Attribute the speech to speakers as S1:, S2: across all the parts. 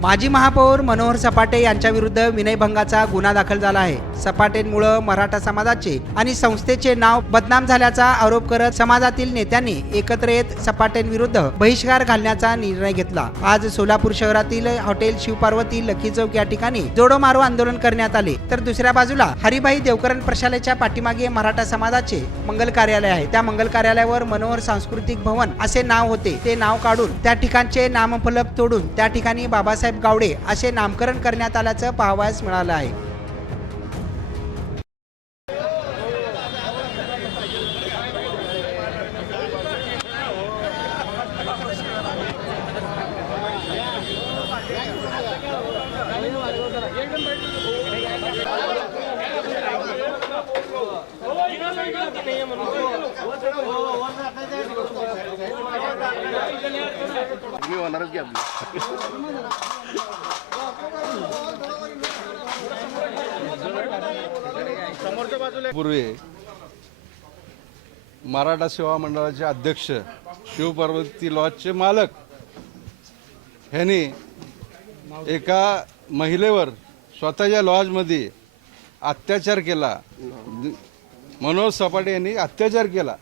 S1: माजी महापौर मनोहर सपाटे यांच्याविरुद्ध विनयभंगाचा गुन्हा दाखल झाला आहे. सपाटेंमुळं मराठा समाजाचे आणि संस्थेचे नाव बदनाम झाल्याचा आरोप करत समाजातील नेत्यांनी एकत्र येत सपाटेंविरुद्ध बहिष्कार घालण्याचा निर्णय घेतला. आज सोलापूर शहरातील हॉटेल शिवपार्वती लखी चौक या ठिकाणी जोडो मारो आंदोलन करण्यात आले. तर दुसऱ्या बाजूला हरिभाई देवकरण प्रशालेच्या पाठीमागे मराठा समाजाचे मंगल कार्यालय आहे. त्या मंगल कार्यालयावर मनोहर सांस्कृतिक भवन असे नाव होते. ते नाव काढून त्या ठिकाणचे नामफलक तोडून त्या ठिकाणी बाबासाहेब गावडे असे नामकरण करण्यात आल्याचं पाहावयास मिळालं आहे.
S2: मी होणारच की आपली.
S3: पूर्वी मराठा सेवा मंडळाचे अध्यक्ष शिवपार्वती लॉजचे मालक ह्यांनी एका महिलेवर स्वतःच्या लॉजमध्ये अत्याचार केला. मनोज सपाटे यांनी अत्याचार केला.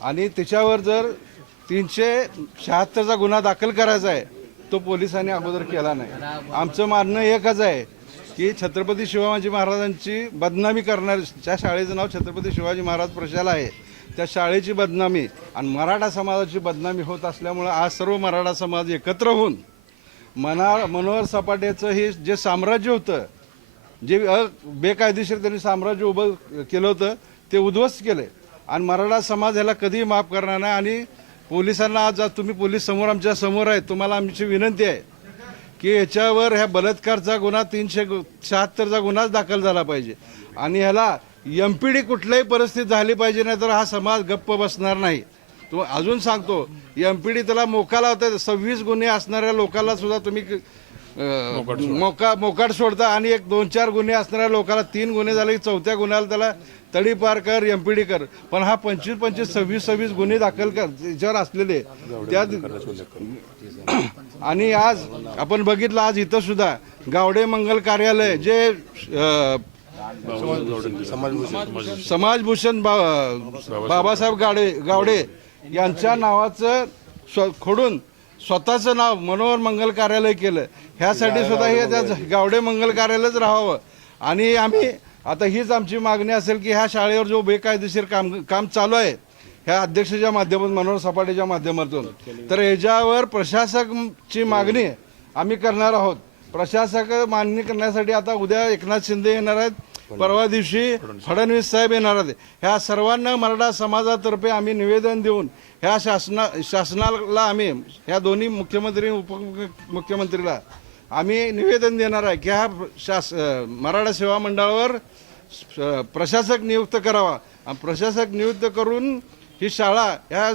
S3: आणि त्याच्यावर जर तीनशे शहात्तरचा गुन्हा दाखल करायचा आहे तो पोलिसांनी अगोदर केला नाही. आमचं मानणं एकच आहे की छत्रपती शिवाजी महाराजांची बदनामी करणार ज्या शाळेचं नाव छत्रपती शिवाजी महाराज प्रशाला आहे त्या शाळेची बदनामी आणि मराठा समाजाची बदनामी होत असल्यामुळं आज सर्व मराठा समाज एकत्र होऊन मना मनोहर सपाट्याचं हे जे साम्राज्य होतं जे बेकायदेशीर त्यांनी साम्राज्य उभं केलं होतं ते उद्ध्वस्त केले. आणि मराठा समाज ह्याला कधीही माफ करणार नाही आणि पोलिसांना आज आज तुम्ही पोलीस समोर आमच्यासमोर आहे तुम्हाला आमची विनंती आहे की याच्यावर ह्या बलात्कारचा गुन्हा तीनशे गु- शहात्तरचा गुन्हाच दाखल झाला पाहिजे. आणि ह्याला एम पी डी कुठल्याही परिस्थितीत झाली पाहिजे नाही तर हा समाज गप्प बसणार नाही. तो अजून सांगतो एम पी डी त्याला मोका होता सव्वीस गुन्हे असणाऱ्या लोकांना सुद्धा तुम्ही मोका मोकाट सोडता आणि एक दोन चार गुन्हे असणाऱ्या लोकांना तीन गुन्हे झाले की चौथ्या गुन्ह्याला त्याला तडीपार कर एम पी डी कर. पण हा पंचवीस पंचवीस सव्वीस सव्वीस गुन्हे दाखल कर त्याच्यावर असलेले त्यात आणि आज आपण बघितलं आज इथं सुद्धा गावडे मंगल कार्यालय जे समाजभूषण बाबासाहेब गाडे गावडे यांच्या नावाचं खोडून स्वतःचं नाव मनोहर मंगल कार्यालय केलं. ह्यासाठी सुद्धा हे त्या गावडे मंगल कार्यालयच राहावं. आणि आम्ही आता हीच आमची मागणी असेल की ह्या शाळेवर जो बेकायदेशीर काम काम चालू आहे ह्या अध्यक्षाच्या माध्यमातून मनोहर सपाटेच्या माध्यमातून तर ह्याच्यावर प्रशासकची मागणी आम्ही करणार आहोत. प्रशासक मान्य करण्यासाठी आता उद्या एकनाथ शिंदे येणार आहेत. परवा दिवशी फडणवीस साहेब येणार आहेत ह्या सर्वांना मराठा समाजातर्फे आम्ही निवेदन देऊन ह्या शासना शासनाला आम्ही ह्या दोन्ही मुख्यमंत्री उपमुख्यमंत्रीला आम्ही निवेदन देणार आहे की ह्या शास मराठा सेवा मंडळावर प्रशासक नियुक्त करावा. आणि प्रशासक नियुक्त करून ही शाळा ह्या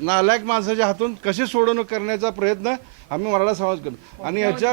S3: नालायक माणसाच्या हातून कशी सोडवणूक करण्याचा प्रयत्न आम्ही मराठा समाज करतो. आणि याच्या